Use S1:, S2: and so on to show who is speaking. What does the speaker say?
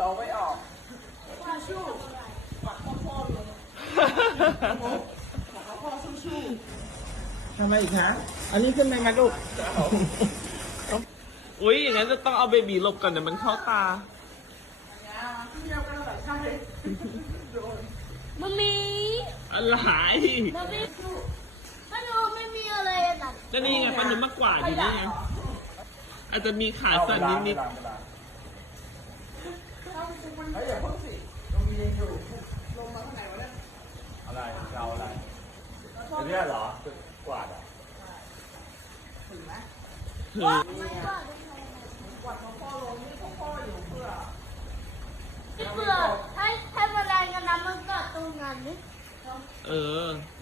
S1: เราไม่ออกชู้ปัดพ่อลงพ่อชู้ทำไมอีกฮะอันนี้ขึ้นไหมคะลูก
S2: อุ้ยอย่างนั้นจะต้องเอาเบบีหลบก่อนเดี๋ยวมันเข้าตา
S3: มันมี
S2: อะไร
S3: มันมีไม่รู้ไม่มีอะไรหนัก
S2: ก็นี่ไงมันจะมากกว่าอยู่นี่ไงอาจจะมีขาสั่นนิด
S1: ๆเฮ้ยอย่าเพิ่งสิเรามียังอยู่ลงมาข้างในวะเนี่ยอะไรเราอะไรเรียกเหรอกวาดอ่ะถึงไหม
S2: ๆคือ
S1: กวาดพ่อลงนี่พ่ออยู่เพื่อ
S3: ที่เปลือกให้แมลงกับน้ำมันกัดตรงนั้นนี่
S2: เออ